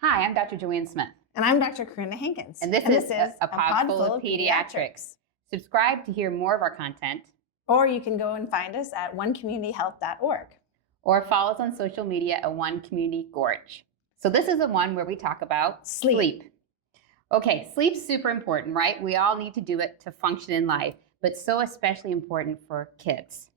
Hi, I'm Dr. Joanne Smith. And I'm Dr. Clin Hankins. And this is a Podful of Pediatrics. Subscribe to hear more of our content. Or you can go and find us at onecommunityhealth.org. Or follow us on social media at One Community Gorge. So this is the one where we talk about sleep. Okay, sleep's super important, right? We all need to do it to function in life, but so especially important for kids.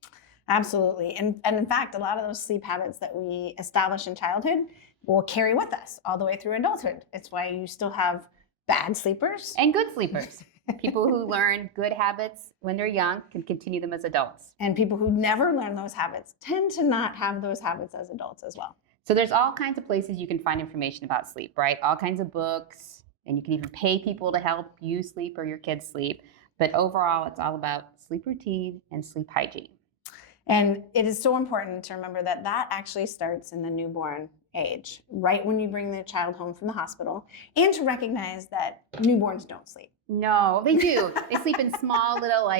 Absolutely. And in fact, a lot of those sleep habits that we establish in childhood will carry with us all the way through adulthood. It's why you still have bad sleepers. And good sleepers. People who learn good habits when they're young can continue them as adults. And people who never learn those habits tend to not have those habits as adults as well. So there's all kinds of places you can find information about sleep, right? All kinds of books, and you can even pay people to help you sleep or your kids sleep. But overall, it's all about sleep routine and sleep hygiene. And it is so important to remember that that actually starts in the newborn age, right when you bring the child home from the hospital, and to recognize that newborns don't sleep. No, they do. They sleep in small little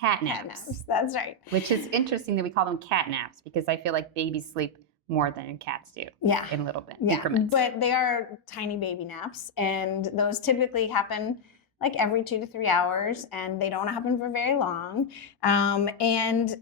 cat naps. That's right. Which is interesting that we call them cat naps because I feel like babies sleep more than cats do. Yeah. In a little bit. Yeah. Increments. But they are tiny baby naps, and those typically happen like every 2 to 3 hours, and they don't happen for very long. And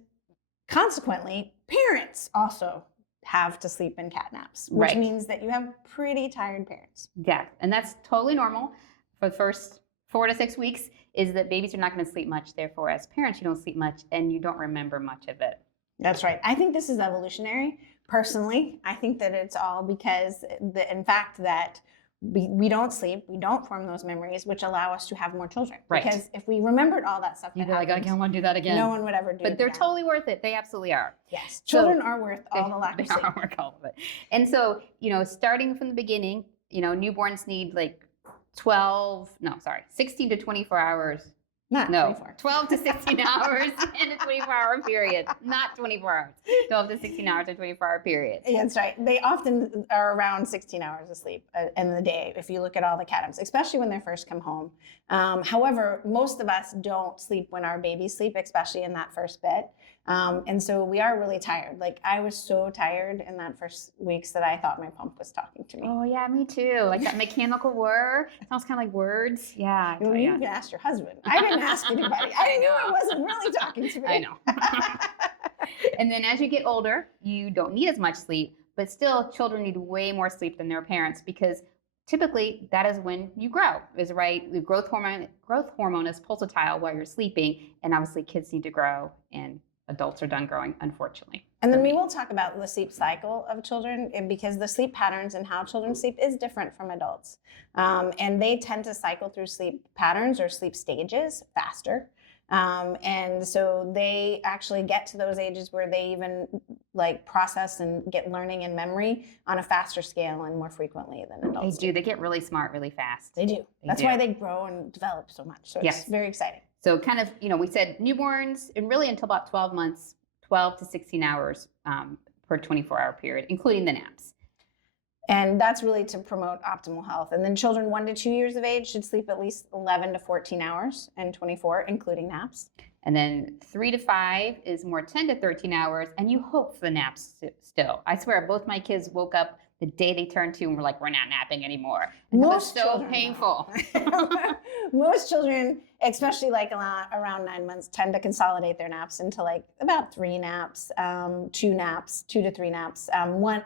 consequently, parents also have to sleep in cat naps, which means that you have pretty tired parents. Yeah, and that's totally normal for the first 4 to 6 weeks is that babies are not going to sleep much. Therefore, as parents, you don't sleep much and you don't remember much of it. That's right. I think this is evolutionary. Personally, I think that it's all because in fact that we don't sleep, we don't form those memories, which allow us to have more children. Right. Because if we remembered all that stuff, you'd be like, I don't want to do that again. No one would ever do it. But they're totally worth it. They absolutely are. Yes. Children are worth all the lack of sleep. They are worth all of it. And so, starting from the beginning, newborns need 16 to 24 hours. Not 24. 12 to 16 hours in a 24-hour period. Not 24 hours. 12 to 16 hours in a 24-hour period. Yeah, that's right. They often are around 16 hours of sleep in the day if you look at all the cat-naps, especially when they first come home. However, most of us don't sleep when our babies sleep, especially in that first bit. And so we are really tired. I was so tired in that first weeks that I thought my pump was talking to me. Oh, yeah, me too. Like that mechanical whir. It sounds kind of like words. Yeah. You can ask your husband. I didn't ask anybody. I knew it wasn't really talking to me. I know. And then as you get older, you don't need as much sleep, but still children need way more sleep than their parents because typically that is when you grow, The growth hormone is pulsatile while you're sleeping, and obviously kids need to grow and adults are done growing, unfortunately. And then we will talk about the sleep cycle of children because the sleep patterns and how children sleep is different from adults. And they tend to cycle through sleep patterns or sleep stages faster. And so they actually get to those ages where they even process and get learning and memory on a faster scale and more frequently than adults. They do. They get really smart really fast. They do. That's why they grow and develop so much. So it's very exciting. So kind of, we said newborns and really until about 12 months, 12 to 16 hours per 24-hour period, including the naps. And that's really to promote optimal health. And then children 1 to 2 years of age should sleep at least 11 to 14 hours and 24, including naps. And then 3 to 5 is more 10 to 13 hours. And you hope for the naps still. I swear, both my kids woke up the day they turned 2 and were like, we're not napping anymore. And it was so painful. Most children, especially around 9 months, tend to consolidate their naps into about 3 naps, 2 to 3 naps,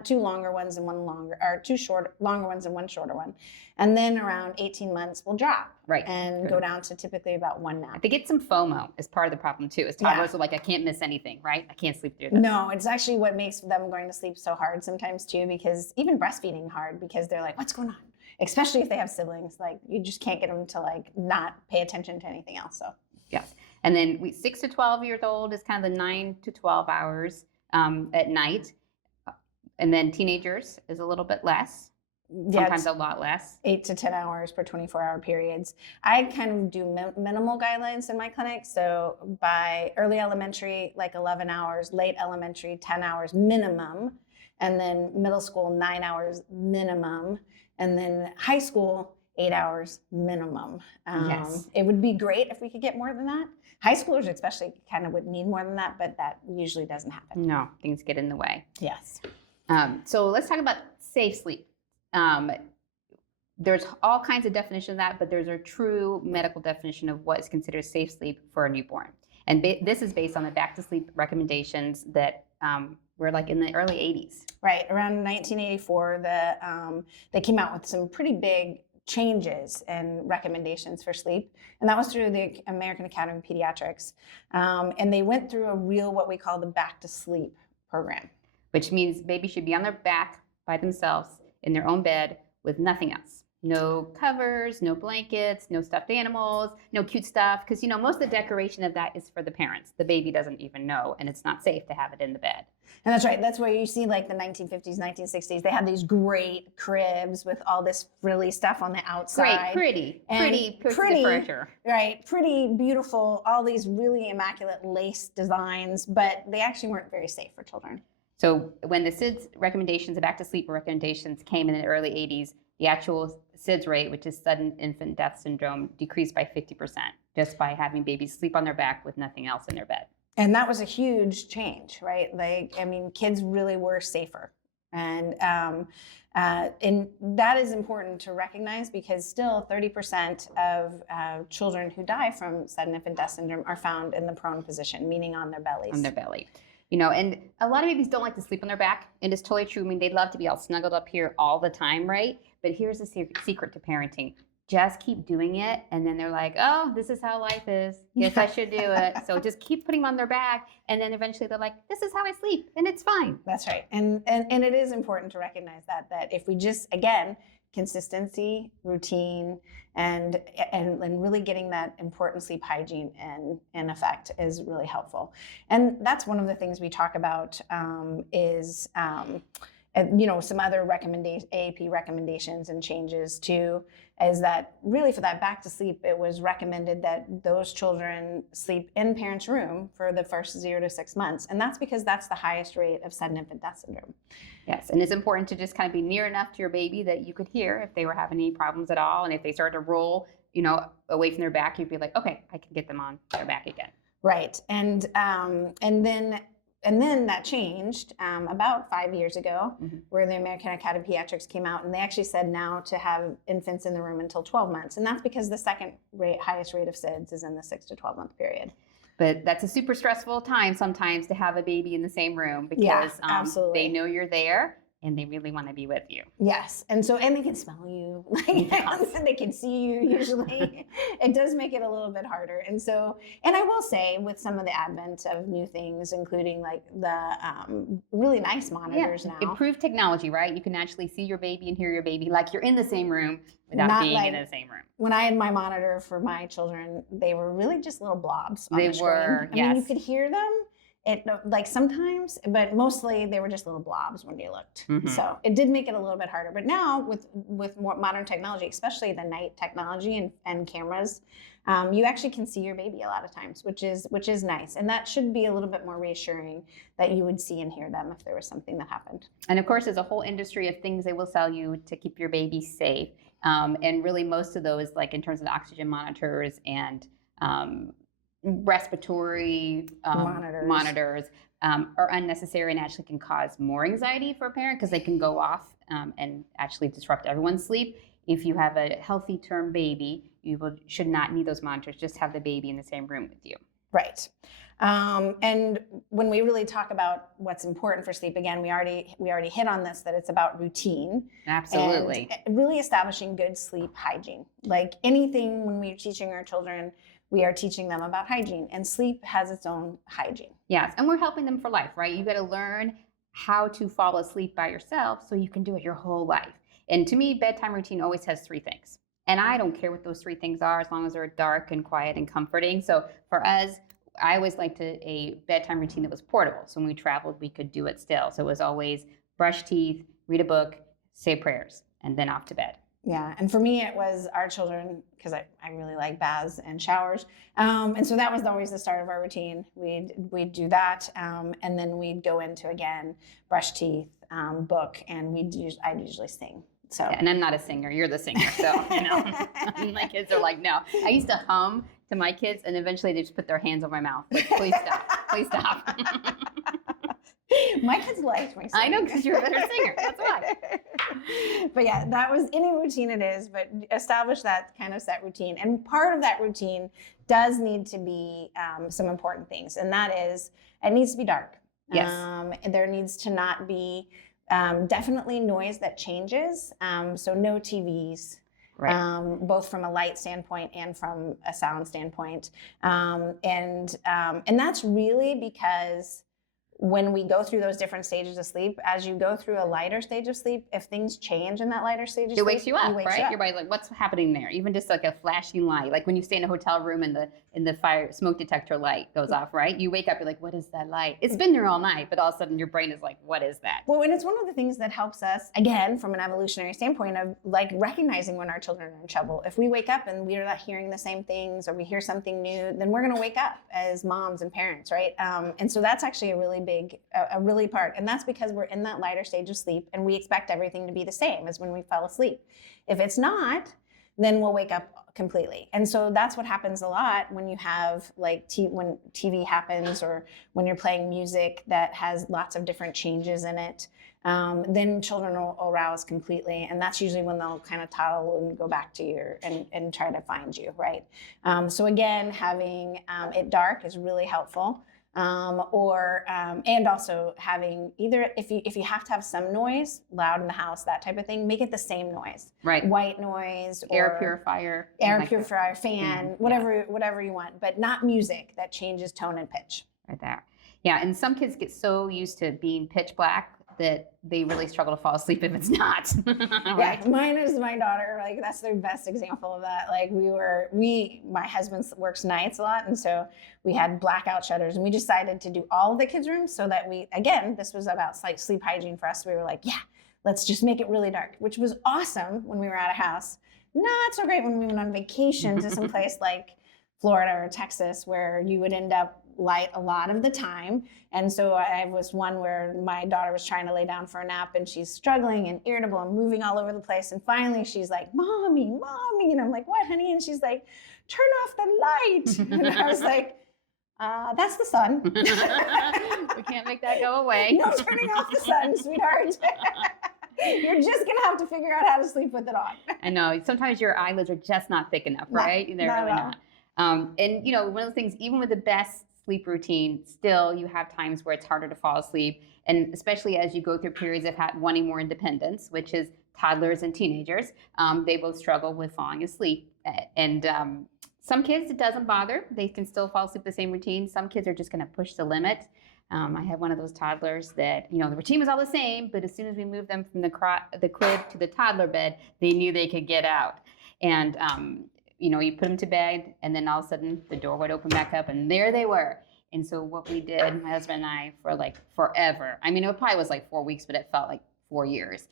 2 longer ones and 1 longer, or 2 longer ones and 1 shorter one. And then around 18 months will drop and go down to typically about 1 nap. They get some FOMO as part of the problem too. As toddlers are I can't miss anything, right? I can't sleep through this. No, it's actually what makes them going to sleep so hard sometimes too, because even breastfeeding hard because they're like, what's going on? Especially if they have siblings, you just can't get them to not pay attention to anything else. So yes, and then 6 to 12 years old is kind of the 9 to 12 hours at night, and then teenagers is a little bit less. Sometimes a lot less. 8 to 10 hours per 24-hour periods. I kind of do minimal guidelines in my clinic. So by early elementary, 11 hours, late elementary, 10 hours minimum, and then middle school, 9 hours minimum, and then high school, 8 hours minimum. Yes. It would be great if we could get more than that. High schoolers especially kind of would need more than that, but that usually doesn't happen. No, things get in the way. Yes. So let's talk about safe sleep. There's all kinds of definition of that, but there's a true medical definition of what is considered safe sleep for a newborn. And this is based on the back to sleep recommendations that were like in the early 80s. Right, around 1984, they came out with some pretty big changes and recommendations for sleep, and that was through the American Academy of Pediatrics. And they went through a real, what we call the back to sleep program. Which means babies should be on their back by themselves in their own bed with nothing else. No covers, no blankets, no stuffed animals, no cute stuff. Because, you know, most of the decoration of that is for the parents. The baby doesn't even know, and it's not safe to have it in the bed. And that's right. That's where you see like the 1950s, 1960s. They had these great cribs with all this frilly stuff on the outside. Pretty furniture. Right. Pretty beautiful. All these really immaculate lace designs, but they actually weren't very safe for children. So when the SIDS recommendations, the back to sleep recommendations came in the early 80s, the actual SIDS rate, which is sudden infant death syndrome, decreased by 50% just by having babies sleep on their back with nothing else in their bed. And that was a huge change, right? Like, I mean, kids really were safer. And that is important to recognize, because still 30% of children who die from sudden infant death syndrome are found in the prone position, meaning on their bellies. On their belly. You know, and a lot of babies don't like to sleep on their back, and it's totally true. I mean, they'd love to be all snuggled up here all the time, right? But here's the secret to parenting. Just keep doing it, and then they're like, oh, this is how life is. Guess I should do it. So just keep putting them on their back, and then eventually they're like, this is how I sleep, and it's fine. That's right. And it is important to recognize that if we just, again, consistency, routine, and really getting that important sleep hygiene in effect is really helpful. And that's one of the things we talk about is some other AAP recommendations and changes too, is that really for that back to sleep, it was recommended that those children sleep in parents' room for the first 0 to 6 months. And that's because that's the highest rate of sudden infant death syndrome. Yes, and it's important to just kind of be near enough to your baby that you could hear if they were having any problems at all. And if they start to roll, away from their back, you'd be like, okay, I can get them on their back again. Right. And then that changed about 5 years ago, where the American Academy of Pediatrics came out, and they actually said now to have infants in the room until 12 months. And that's because the second highest rate of SIDS is in the 6 to 12 month period. But that's a super stressful time sometimes to have a baby in the same room, because absolutely. They know you're there and they really want to be with you. Yes. And they can smell you. They can see you usually. It does make it a little bit harder. And I will say, with some of the advent of new things, including like the really nice monitors now. Improved technology, right? You can actually see your baby and hear your baby like you're in the same room without being in the same room. When I had my monitor for my children, they were really just little blobs on the screen. They were, yes. I mean, you could hear them. Sometimes, but mostly they were just little blobs when you looked. So it did make it a little bit harder. But now with more modern technology, especially the night technology and cameras, you actually can see your baby a lot of times, which is nice. And that should be a little bit more reassuring that you would see and hear them if there was something that happened. And of course, there's a whole industry of things they will sell you to keep your baby safe. And really most of those, like in terms of the oxygen monitors and respiratory monitors are unnecessary and actually can cause more anxiety for a parent, because they can go off and actually disrupt everyone's sleep. If you have a healthy term baby, you should not need those monitors. Just have the baby in the same room with you. Right. And when we really talk about what's important for sleep, again, we already hit on this, that it's about routine. Absolutely. And really establishing good sleep hygiene. Like anything, when we're teaching our children, we are teaching them about hygiene, and sleep has its own hygiene. Yes, and we're helping them for life, right? You got to learn how to fall asleep by yourself so you can do it your whole life. And to me, bedtime routine always has 3 things. And I don't care what those 3 things are, as long as they're dark and quiet and comforting. So for us, I always liked a bedtime routine that was portable. So when we traveled, we could do it still. So it was always brush teeth, read a book, say prayers, and then off to bed. Yeah, and for me, it was our children, because I really like baths and showers. And so that was always the start of our routine. We'd do that, and then we'd go into, again, brush teeth, book, and I'd usually sing. So. Yeah, and I'm not a singer. You're the singer. So, my kids are like, no. I used to hum to my kids, and eventually they just put their hands over my mouth. Like, please stop. Please stop. My kids liked my singing. I know, because you're a better singer. That's why. But yeah, that was any routine it is, but establish that kind of set routine. And part of that routine does need to be some important things. And that is, it needs to be dark. Yes. There needs to not be definitely noise that changes. So no TVs. Right. Both from a light standpoint and from a sound standpoint. And that's really because when we go through those different stages of sleep, as you go through a lighter stage of sleep, if things change in that lighter stage of sleep, it wakes you up, right? Your body's like, what's happening there? Even just like a flashing light, like when you stay in a hotel room and the fire smoke detector light goes off, right? You wake up, you're like, what is that light? It's been there all night, but all of a sudden your brain is like, what is that? Well, and it's one of the things that helps us, again, from an evolutionary standpoint of like recognizing when our children are in trouble. If we wake up and we're not hearing the same things or we hear something new, then we're going to wake up as moms and parents, right? And so that's actually a really big, a really part. And that's because we're in that lighter stage of sleep and we expect everything to be the same as when we fell asleep. If it's not, then we'll wake up completely. And so that's what happens a lot when you have like when TV happens or when you're playing music that has lots of different changes in it. Then children will arouse completely. And that's usually when they'll kind of toddle and go back to you and try to find you, right? So again, having it dark is really helpful. And also having either, if you have to have some noise loud in the house, that type of thing, make it the same noise. Right. White noise, air purifier, fan, whatever you want, but not music that changes tone and pitch. Right there. Yeah. And some kids get so used to being pitch black that they really struggle to fall asleep if it's not. Right? Yeah, mine is my daughter. Like that's the best example of that. Like my husband works nights a lot, and so we had blackout shutters, and we decided to do all of the kids' rooms so that this was about sleep hygiene for us. We were like, yeah, let's just make it really dark, which was awesome when we were at a house. Not so great when we went on vacation to some place like Florida or Texas, where you would end up light a lot of the time. And so I was one where my daughter was trying to lay down for a nap and she's struggling and irritable and moving all over the place. And finally she's like, mommy. And I'm like, what, honey? And she's like, turn off the light. And I was like, that's the sun. We can't make that go away. No turning off the sun, sweetheart. You're just going to have to figure out how to sleep with it on. I know. Sometimes your eyelids are just not thick enough, right? They're really not. And one of the things, even with the best sleep routine, still you have times where it's harder to fall asleep, and especially as you go through periods of wanting more independence, which is toddlers and teenagers. They both struggle with falling asleep, and some kids it doesn't bother; they can still fall asleep the same routine. Some kids are just going to push the limit. I had one of those toddlers that the routine was all the same, but as soon as we moved them from the crib to the toddler bed, they knew they could get out, and you put them to bed, and then all of a sudden the door would open back up, and there they were. And so what we did, my husband and I, for like forever, I mean, it probably was like 4 weeks, but it felt like 4 years,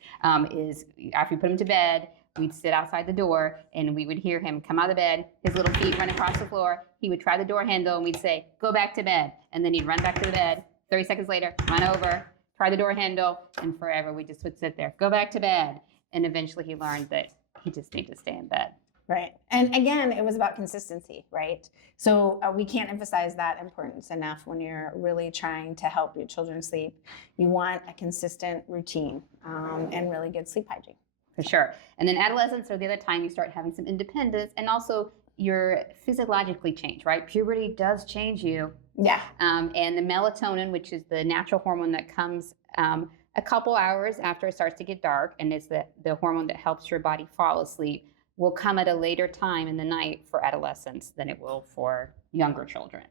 is after we put him to bed, we'd sit outside the door, and we would hear him come out of the bed, his little feet run across the floor. He would try the door handle, and we'd say, go back to bed. And then he'd run back to the bed. 30 seconds later, run over, try the door handle, and forever we just would sit there, go back to bed. And eventually he learned that he just needed to stay in bed. Right. And again, it was about consistency, right? So we can't emphasize that importance enough when you're really trying to help your children sleep. You want a consistent routine and really good sleep hygiene. For sure. And then adolescence are the other time you start having some independence, and also you're physiologically changed, right? Puberty does change you. Yeah. And the melatonin, which is the natural hormone that comes a couple hours after it starts to get dark, and it's the hormone that helps your body fall asleep, will come at a later time in the night for adolescents than it will for younger children.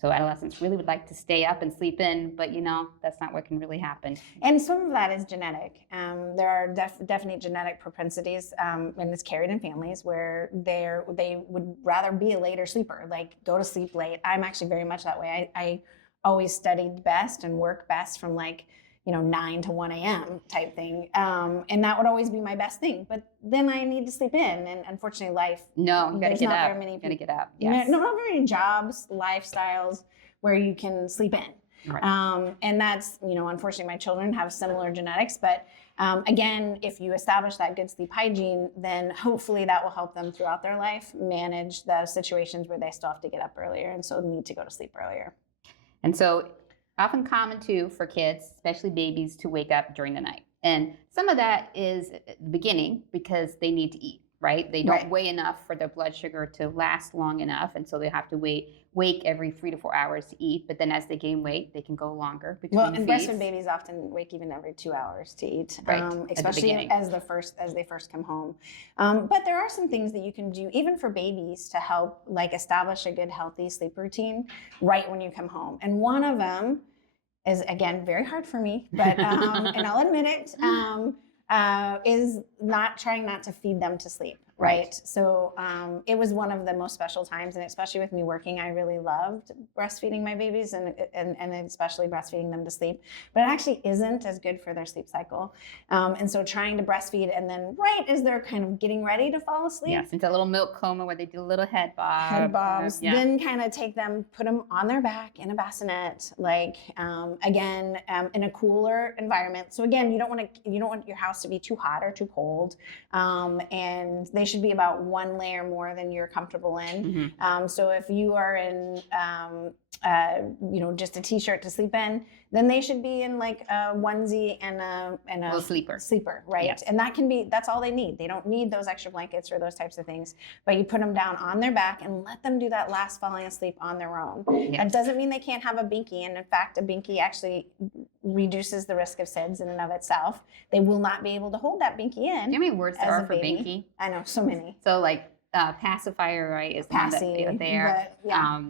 So adolescents really would like to stay up and sleep in, but that's not what can really happen. And some of that is genetic. There are definite genetic propensities, and it's carried in families where they would rather be a later sleeper, like go to sleep late. I'm actually very much that way. I always studied best and work best from 9 to 1 a.m. type thing. And that would always be my best thing. But then I need to sleep in. And unfortunately, life. No, you got to get up. You got to get up. Yes. Not very many jobs, lifestyles where you can sleep in. Right. And that's, unfortunately, my children have similar genetics. But again, if you establish that good sleep hygiene, then hopefully that will help them throughout their life manage the situations where they still have to get up earlier and so need to go to sleep earlier. And so often common too for kids, especially babies, to wake up during the night. And some of that is at the beginning because they need to eat, right? They don't weigh enough for their blood sugar to last long enough. And so they have to wake every 3 to 4 hours to eat. But then as they gain weight, they can go longer between and feeds. breastfed babies often wake even every 2 hours to eat, especially as they first come home. But there are some things that you can do even for babies to help like establish a good healthy sleep routine right when you come home. And one of them is, again, very hard for me, but and I'll admit it, is trying not to feed them to sleep. Right. So it was one of the most special times, and especially with me working, I really loved breastfeeding my babies and especially breastfeeding them to sleep. But it actually isn't as good for their sleep cycle. And so trying to breastfeed and then right as they're kind of getting ready to fall asleep. Yes, into a little milk coma where they do a little head bob. Head bobs. Then kind of take them, put them on their back in a bassinet, like again in a cooler environment. So again, you don't want your house to be too hot or too cold, and they should be about one layer more than you're comfortable in. So if you are in, just a t-shirt to sleep in, then they should be in like a onesie and a sleeper, right? Yes. And that's all they need. They don't need those extra blankets or those types of things, but you put them down on their back and let them do that last falling asleep on their own. Yes. That doesn't mean they can't have a binky. And in fact, a binky actually reduces the risk of SIDS in and of itself. They will not be able to hold that binky in. Do you know how many words there are for binky? I know, so many. So like pacifier, right, is Passy, one there. But, yeah.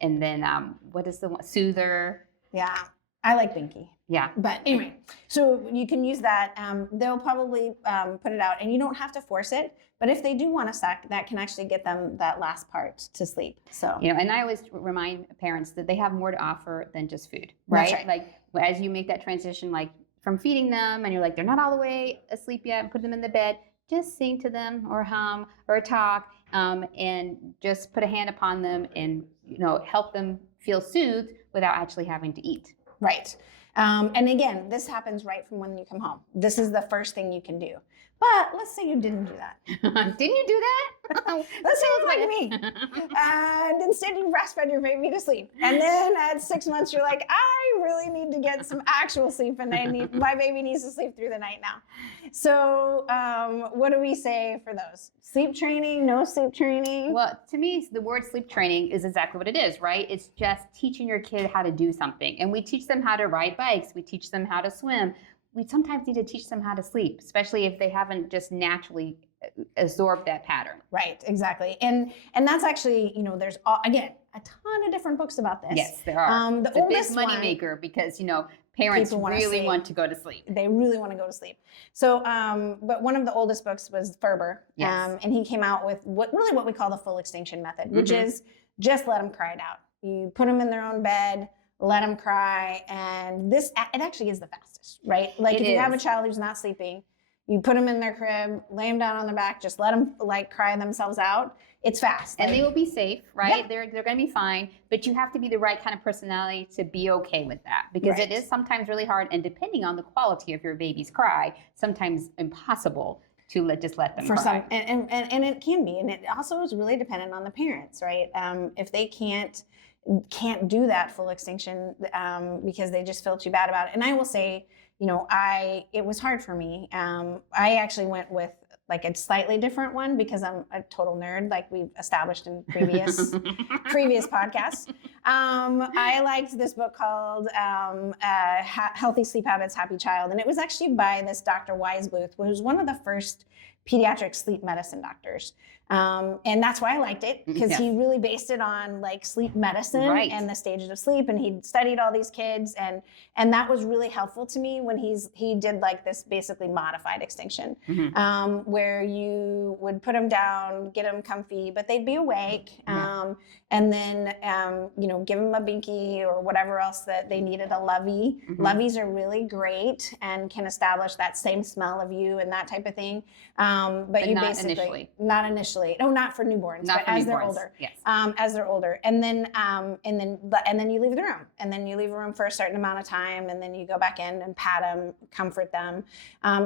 And then what is the one? Soother. Yeah, I like binky. Yeah. But anyway, so you can use that. They'll probably put it out, and you don't have to force it. But if they do want to suck, that can actually get them that last part to sleep. So and I always remind parents that they have more to offer than just food, right? That's right. Like as you make that transition, like from feeding them, and you're like they're not all the way asleep yet, and put them in the bed. Just sing to them or hum or talk, and just put a hand upon them and help them feel soothed without actually having to eat. Right. And again, this happens right from when you come home. This is the first thing you can do. But let's say you didn't do that. Didn't you do that? Let's say it's like me. And instead you breastfed your baby to sleep. And then at 6 months, you're like, I really need to get some actual sleep, and my baby needs to sleep through the night now. So what do we say for those? Sleep training, no sleep training? Well, to me, the word sleep training is exactly what it is, right? It's just teaching your kid how to do something. And we teach them how to ride bikes. We teach them how to swim. We sometimes need to teach them how to sleep, especially if they haven't just naturally absorbed that pattern. Right, exactly. And that's actually, there's, again, a ton of different books about this. Yes, there are. The it's a oldest big moneymaker because, parents really want to go to sleep. They really want to go to sleep. So, but one of the oldest books was Ferber. Yes. And he came out with what we call the full extinction method, which is just let them cry it out. You put them in their own bed, let them cry. And it actually is the fastest, right? Like if you have a child who's not sleeping, you put them in their crib, lay them down on their back, just let them cry themselves out. It's fast. And they will be safe, right? Yeah. They're going to be fine, but you have to be the right kind of personality to be okay with that because it is sometimes really hard, and depending on the quality of your baby's cry, sometimes impossible to just let them cry. And it can be, and it also is really dependent on the parents, right? If they can't do that full extinction because they just feel too bad about it. And I will say, it was hard for me. I actually went with like a slightly different one because I'm a total nerd, like we've established in previous podcasts. I liked this book called Healthy Sleep Habits, Happy Child. And it was actually by this Dr. Weisbluth, who was one of the first pediatric sleep medicine doctors. And that's why I liked it, because he really based it on like sleep medicine and the stages of sleep. And he studied all these kids, and that was really helpful to me when he did like this basically modified extinction, where you would put them down, get them comfy, but they'd be awake. And then, give them a binky or whatever else that they needed, a lovey. Loveys are really great and can establish that same smell of you and that type of thing. But you not basically, initially. Not initially. No, not for newborns, not but for as newborns. They're older. Yes. As they're older. And then you leave the room. And then you leave a room for a certain amount of time. And then you go back in and pat them, comfort them.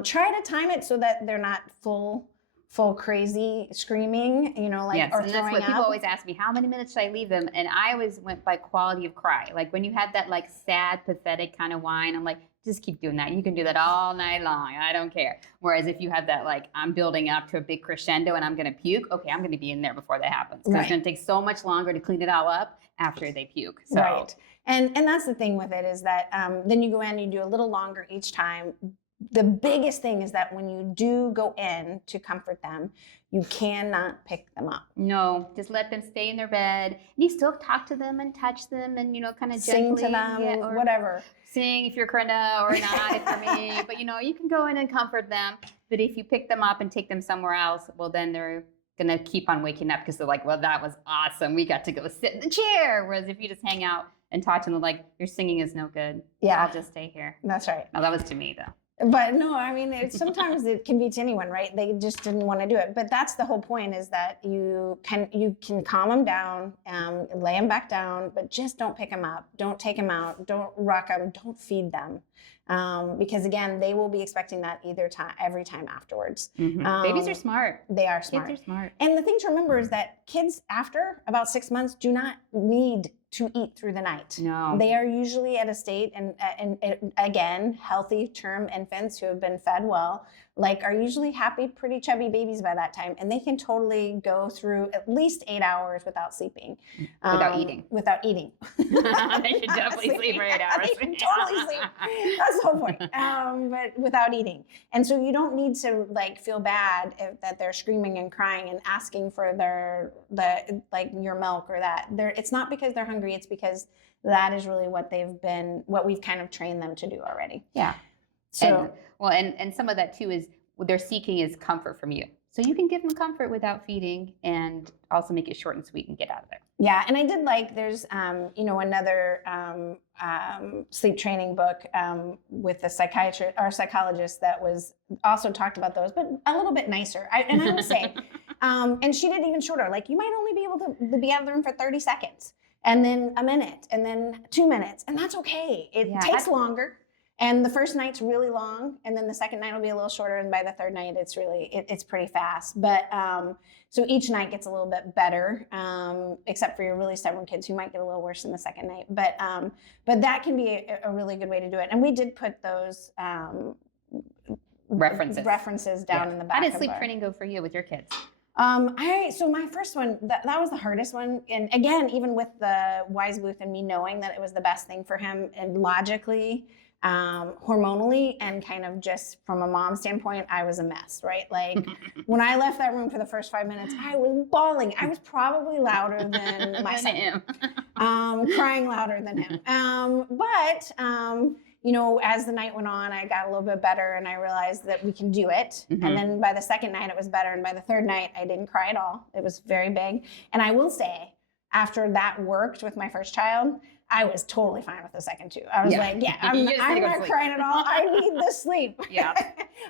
Try to time it so that they're not full full crazy screaming, like, yes, or and that's throwing what up. people always ask me, how many minutes should I leave them? And I always went by quality of cry. Like when you had that like sad, pathetic kind of whine, I'm like, just keep doing that. You can do that all night long. I don't care. Whereas if you have that, like, I'm building up to a big crescendo and I'm going to puke, okay, I'm going to be in there before that happens. Because it's going to take so much longer to clean it all up after they puke. So. Right. And that's the thing with it is that then you go in, you do a little longer each time. The biggest thing is that when you do go in to comfort them, you cannot pick them up. No, just let them stay in their bed. And you still talk to them and touch them and, kind of Sing gently. to them, or whatever. Sing if you're Krenda or not if you're me. But, you can go in and comfort them. But if you pick them up and take them somewhere else, well, then they're going to keep on waking up because they're like, well, that was awesome. We got to go sit in the chair. Whereas if you just hang out and talk to them, like, your singing is no good. Yeah. I'll just stay here. That's right. No, that was to me, though. But no, I mean, sometimes it can be to anyone, right? They just didn't want to do it. But that's the whole point, is that you can calm them down, lay them back down, but just don't pick them up. Don't take them out. Don't rock them. Don't feed them. Because again, they will be expecting that every time afterwards. Mm-hmm. Babies are smart. They are smart. Kids are smart. And the thing to remember is that kids after about 6 months do not need to eat through the night. No. They are usually at a state, and again, healthy term infants who have been fed well, like, are usually happy, pretty chubby babies by that time. And they can totally go through at least 8 hours without sleeping. Without eating. Without eating. They should definitely sleep for 8 hours. They can totally sleep. That's the whole point. But without eating. And so you don't need to like feel bad that they're screaming and crying and asking for your milk or that. It's not because they're hungry. It's because that is really what we've kind of trained them to do already. Yeah. So and some of that too is what they're seeking is comfort from you. So you can give them comfort without feeding and also make it short and sweet and get out of there. Yeah, and I did there's another sleep training book with a psychiatrist or psychologist that was also talked about those, but a little bit nicer. I will say, and she did even shorter. Like, you might only be able to be out of the room for 30 seconds, and then a minute, and then 2 minutes, and that's okay. It takes longer. And the first night's really long, and then the second night will be a little shorter, and by the third night, it's pretty fast. But so each night gets a little bit better, except for your really stubborn kids who might get a little worse in the second night. But that can be a really good way to do it. And we did put those references down in the back. How did sleep training go for you with your kids? So my first one, that was the hardest one. And again, even with the Wise Booth and me knowing that it was the best thing for him, and logically, hormonally, and kind of just from a mom standpoint, I was a mess, right? Like, when I left that room for the first 5 minutes, I was bawling. I was probably louder than my son, crying louder than him. But as the night went on, I got a little bit better, and I realized that we can do it. Mm-hmm. And then by the second night, it was better. And by the third night, I didn't cry at all. It was very big. And I will say, after that worked with my first child, I was totally fine with the second two. I was I'm not crying at all. I need the sleep. Yeah.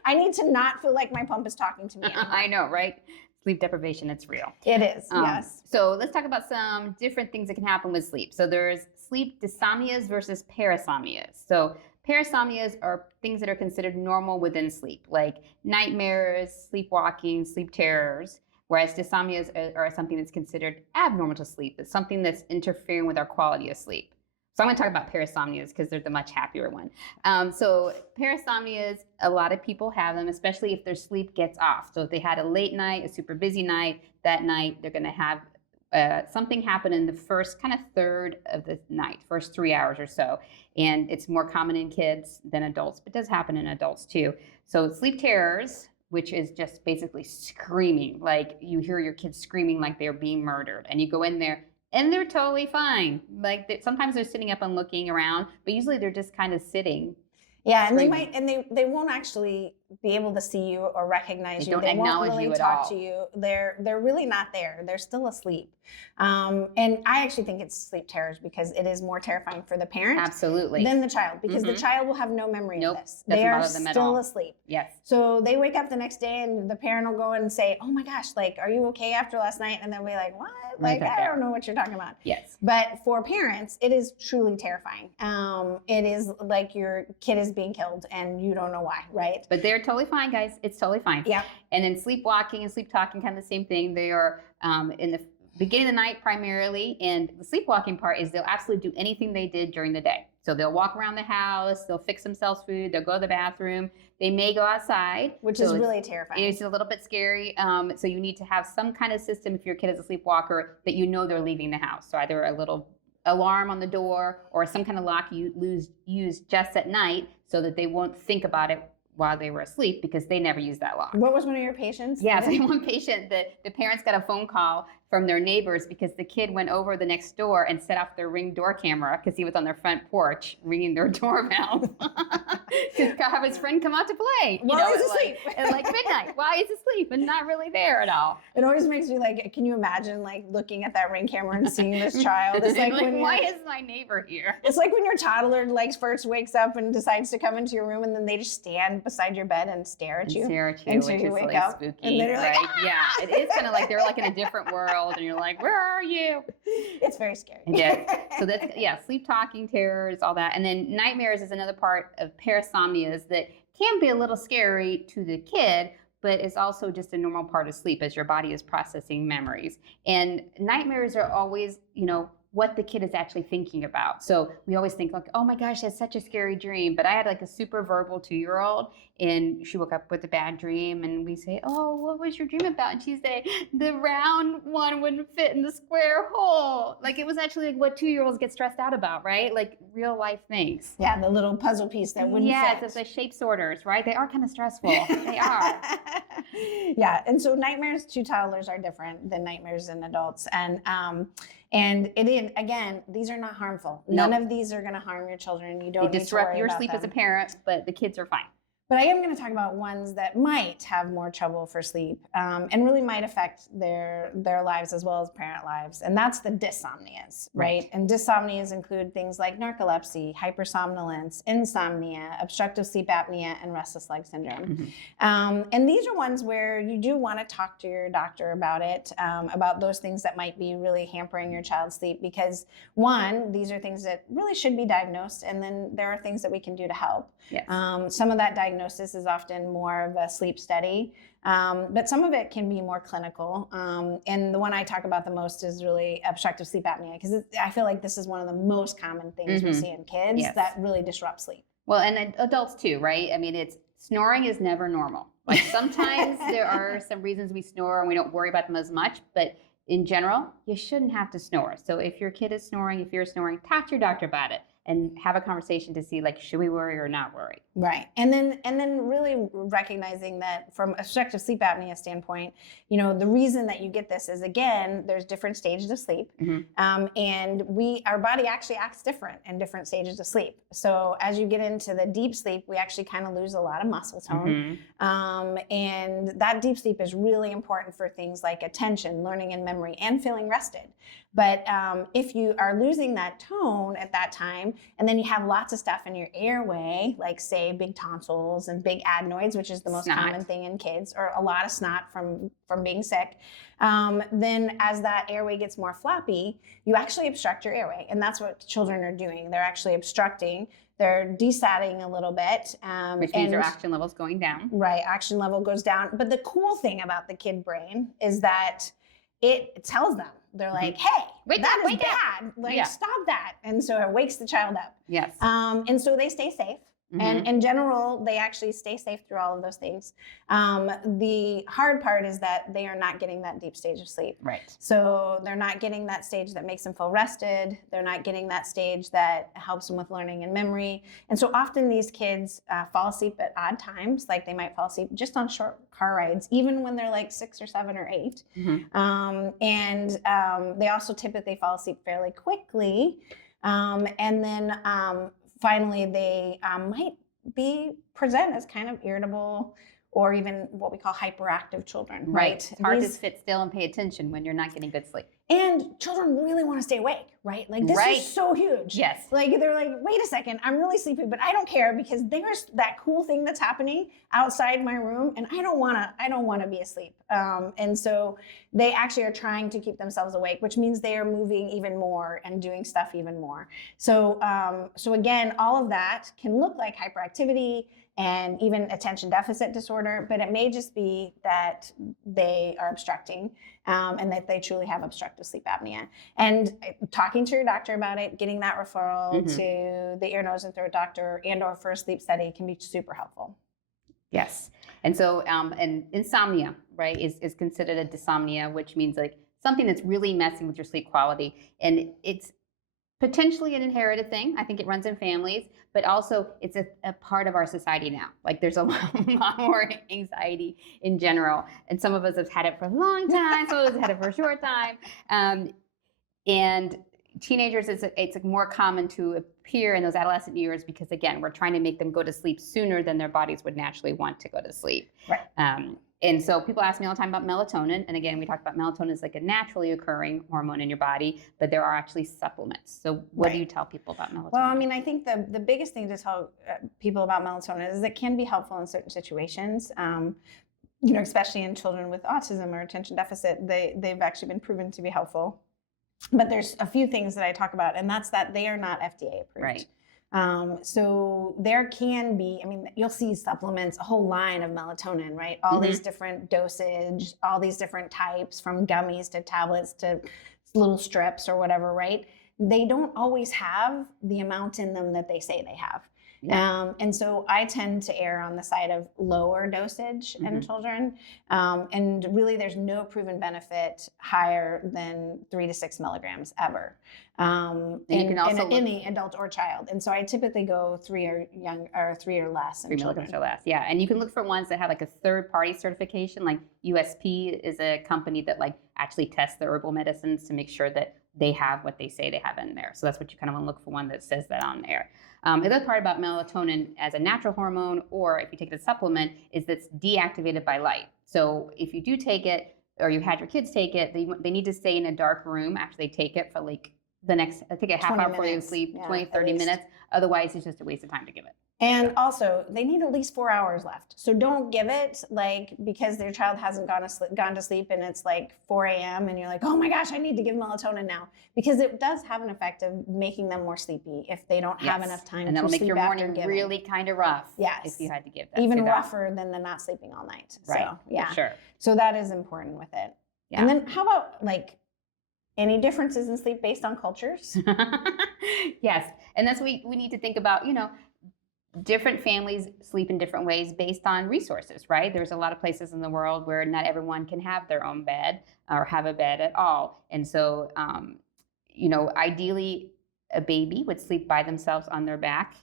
I need to not feel like my pump is talking to me anymore. I know, right? Sleep deprivation, it's real. It is, yes. So let's talk about some different things that can happen with sleep. So there's sleep dysomnias versus parasomnias. So parasomnias are things that are considered normal within sleep, like nightmares, sleepwalking, sleep terrors. Whereas dysomnias are something that's considered abnormal to sleep. It's something that's interfering with our quality of sleep. So I'm going to talk about parasomnias because they're the much happier one. So parasomnias, a lot of people have them, especially if their sleep gets off. So if they had a late night, a super busy night, that night they're going to have something happen in the first kind of third of the night, first 3 hours or so. And it's more common in kids than adults, but it does happen in adults too. So sleep terrors, which is just basically screaming, like you hear your kids screaming like they're being murdered, and you go in there and they're totally fine. Like sometimes they're sitting up and looking around, but usually they're just kind of sitting. Yeah, screaming. And they won't actually be able to see you or recognize you. They won't really talk to you. They're really not there. They're still asleep. And I actually think it's sleep terrors because it is more terrifying for the parent than the child, because the child will have no memory of this. They are still asleep. Yes. So they wake up the next day and the parent will go in and say, "Oh my gosh, like, are you okay after last night?" And they'll be like, "What? Like, I don't know what you're talking about." Yes. But for parents, it is truly terrifying. It is like your kid is being killed and you don't know why, right? But they're They're totally fine, guys. It's totally fine. Yeah. And then sleepwalking and sleep talking, kind of the same thing. They are in the beginning of the night primarily, and the sleepwalking part is they'll absolutely do anything they did during the day. So they'll walk around the house, they'll fix themselves food, they'll go to the bathroom, they may go outside. Which is really terrifying. It's a little bit scary. So you need to have some kind of system if your kid is a sleepwalker that you know they're leaving the house. So either a little alarm on the door or some kind of lock you use just at night so that they won't think about it while they were asleep, because they never use that lock. What was one of your patients? Yeah, so one patient, the parents got a phone call from their neighbors because the kid went over the next door and set off their Ring door camera because he was on their front porch ringing their doorbell to have his friend come out to play. While he's asleep. At like midnight, while he's asleep and not really there at all. It always makes me like, can you imagine like looking at that Ring camera and seeing this child? It's like, why is my neighbor here? It's like when your toddler like first wakes up and decides to come into your room, and then they just stand beside your bed and stare at you until you wake up. Spooky, and then you're like, right? Yeah, it is kind of like they're like in a different world, and you're like, where are you? It's very scary. Yeah. So that's sleep talking, terrors, all that, and then nightmares is another part of parasomnias that can be a little scary to the kid, but it's also just a normal part of sleep as your body is processing memories. And nightmares are always, what the kid is actually thinking about. So we always think like, oh my gosh, that's such a scary dream. But I had like a super verbal 2-year-old, and she woke up with a bad dream, and we say, oh, what was your dream about? And she'd say, the round one wouldn't fit in the square hole. Like it was actually like what 2-year-olds get stressed out about, right? Like real life things. Yeah, the little puzzle piece that wouldn't fit. Yeah, it's the shape sorters, right? They are kind of stressful. They are. Yeah, and so nightmares to toddlers are different than nightmares in adults. And it is, again, these are not harmful. None of these are going to harm your children. You don't need to disrupt worry your about sleep them. as a parent, but the kids are fine. But I am going to talk about ones that might have more trouble for sleep and really might affect their lives as well as parent lives. And that's the dysomnias, right? And dysomnias include things like narcolepsy, hypersomnolence, insomnia, obstructive sleep apnea, and restless leg syndrome. And these are ones where you do want to talk to your doctor about it, about those things that might be really hampering your child's sleep, because one, these are things that really should be diagnosed, and then there are things that we can do to help. Yes. Some of that diagnosis is often more of a sleep study, but some of it can be more clinical. And the one I talk about the most is really obstructive sleep apnea, because I feel like this is one of the most common things we see in kids that really disrupt sleep. Well, and adults too, right? I mean, snoring is never normal. Like sometimes there are some reasons we snore and we don't worry about them as much, but in general, you shouldn't have to snore. So if your kid is snoring, if you're snoring, talk to your doctor about it and have a conversation to see, like, should we worry or not worry? Right. And then really recognizing that from obstructive sleep apnea standpoint, the reason that you get this is, again, there's different stages of sleep. And our body actually acts different in different stages of sleep. So as you get into the deep sleep, we actually kind of lose a lot of muscle tone. And that deep sleep is really important for things like attention, learning and memory, and feeling rested. But if you are losing that tone at that time, and then you have lots of stuff in your airway, like say big tonsils and big adenoids, which is the most common thing in kids, or a lot of snot from being sick, then as that airway gets more floppy, you actually obstruct your airway. And that's what children are doing. They're actually obstructing. They're desatting a little bit. Which means their oxygen level's going down. Right, oxygen level goes down. But the cool thing about the kid brain is that it tells them. They're like, hey, that is bad. Like, stop that. And so it wakes the child up. Yes. And so they stay safe. And in general, they actually stay safe through all of those things. The hard part is that they are not getting that deep stage of sleep. Right. So they're not getting that stage that makes them feel rested. They're not getting that stage that helps them with learning and memory. And so often these kids fall asleep at odd times, like they might fall asleep just on short car rides, even when they're like 6 or 7 or 8. And they also typically fall asleep fairly quickly. And then finally, they might present as kind of irritable or even what we call hyperactive children, right? It's hard to sit still and pay attention when you're not getting good sleep. And children really want to stay awake, right? Like this is so huge. Yes. Like they're like, wait a second, I'm really sleepy, but I don't care because there's that cool thing that's happening outside my room, and I don't want to be asleep. And so they actually are trying to keep themselves awake, which means they are moving even more and doing stuff even more. So again, all of that can look like hyperactivity and even attention deficit disorder, but it may just be that they are obstructing and that they truly have obstructive sleep apnea. And talking to your doctor about it, getting that referral to the ear, nose, and throat doctor and or for a sleep study can be super helpful. Yes. And so, and insomnia, right, is considered a dysomnia, which means like something that's really messing with your sleep quality. And it's potentially an inherited thing. I think it runs in families, but also it's a part of our society now. Like there's a lot more anxiety in general. And some of us have had it for a long time. Some of us have had it for a short time. And teenagers, it's more common to appear in those adolescent years because, again, we're trying to make them go to sleep sooner than their bodies would naturally want to go to sleep. Right. And so people ask me all the time about melatonin. And again, we talked about melatonin is like a naturally occurring hormone in your body, but there are actually supplements. So what do you tell people about melatonin? Well, I mean, I think the biggest thing to tell people about melatonin is it can be helpful in certain situations. Especially in children with autism or attention deficit, they've actually been proven to be helpful. But there's a few things that I talk about, and that's that they are not FDA approved. Right. So there can be, you'll see supplements, a whole line of melatonin, right? All these different dosage, all these different types, from gummies to tablets to little strips or whatever, right? They don't always have the amount in them that they say they have. Yeah. And so I tend to err on the side of lower dosage in children. And really there's no proven benefit higher than 3 to 6 milligrams ever. In any adult or child. And so I typically go 3 or less. 3 milligrams or less. Yeah. And you can look for ones that have like a third-party certification, like USP is a company that like actually tests the herbal medicines to make sure that they have what they say they have in there. So that's what you kind of want to look for, one that says that on there. The other part about melatonin as a natural hormone, or if you take the supplement, is that's deactivated by light. So if you do take it, or you had your kids take it, they need to stay in a dark room after they take it for like take a half hour before you sleep, 20, 30 minutes. Otherwise, it's just a waste of time to give it. And also, they need at least 4 hours left. So don't give it because their child hasn't gone to sleep and it's like 4 a.m. and you're like, oh my gosh, I need to give melatonin now. Because it does have an effect of making them more sleepy if they don't have enough time to sleep. And that'll make your morning really kind of rough if you had to give that. Even rougher than the not sleeping all night. Right, so, yeah. For sure. So that is important with it. Yeah. And then how about any differences in sleep based on cultures? Yes. And that's what we need to think about, different families sleep in different ways based on resources, right? There's a lot of places in the world where not everyone can have their own bed or have a bed at all. And so, ideally a baby would sleep by themselves on their back.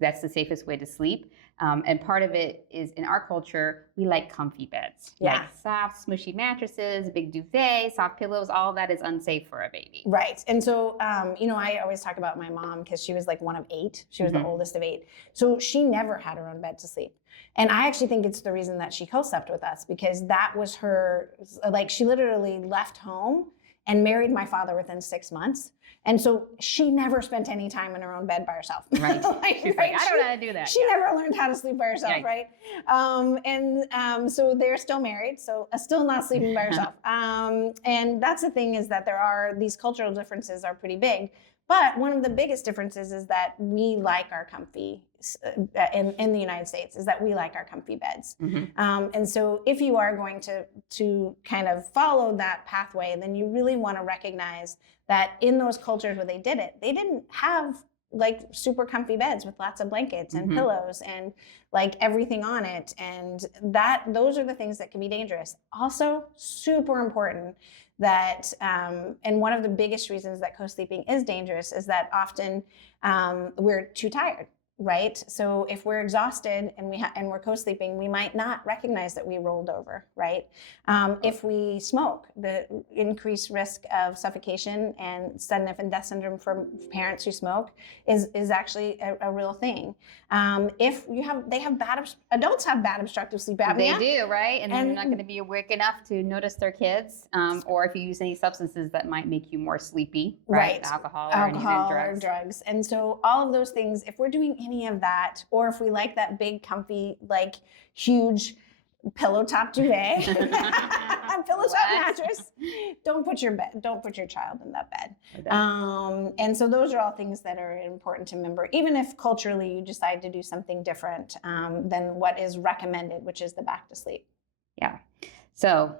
That's the safest way to sleep. And part of it is in our culture, we like comfy beds. Yeah. Like soft, smushy mattresses, big duvet, soft pillows, all of that is unsafe for a baby. Right. And so, I always talk about my mom because she was like one of 8. She was the oldest of 8. So she never had her own bed to sleep. And I actually think it's the reason that she co-slept with us, because that was her, she literally left home and married my father within 6 months. And so she never spent any time in her own bed by herself. Right. She's like, I don't know how to do that. She never learned how to sleep by herself, right? So they're still married, so still not sleeping by herself. And that's the thing, is that there are, these cultural differences are pretty big. But one of the biggest differences is that we like our comfy, in the United States, is that we like our comfy beds. And so if you are going to kind of follow that pathway, then you really want to recognize that in those cultures where they did it, they didn't have like super comfy beds with lots of blankets and pillows and like everything on it. And those are the things that can be dangerous. Also, super important that, and one of the biggest reasons that co-sleeping is dangerous is that often we're too tired. Right? So if we're exhausted and we're co-sleeping, we might not recognize that we rolled over, right? If we smoke, the increased risk of suffocation and sudden death and death syndrome for parents who smoke is actually a real thing. Adults have bad obstructive sleep apnea. They do, right? And they're not going to be awake enough to notice their kids, or if you use any substances that might make you more sleepy, right? Alcohol or drugs. And so all of those things, if we're doing any of that, or if we like that big, comfy, like huge pillow top duvet, pillow top mattress, don't put your child in that bed. Okay. And so those are all things that are important to remember, even if culturally you decide to do something different than what is recommended, which is the back to sleep. Yeah. So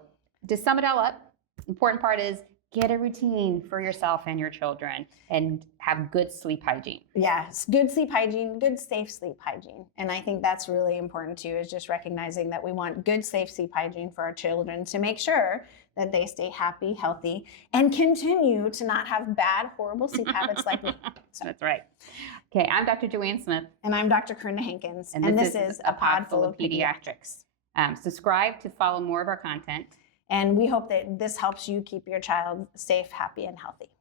to sum it all up, important part is get a routine for yourself and your children and have good sleep hygiene. Yes, good sleep hygiene, good safe sleep hygiene. And I think that's really important too, is just recognizing that we want good safe sleep hygiene for our children to make sure that they stay happy, healthy, and continue to not have bad, horrible sleep habits like me. So. That's right. Okay, I'm Dr. Joanne Smith. And I'm Dr. Corinna Hankins. And this is a pod full of pediatrics. Subscribe to follow more of our content. And we hope that this helps you keep your child safe, happy, and healthy.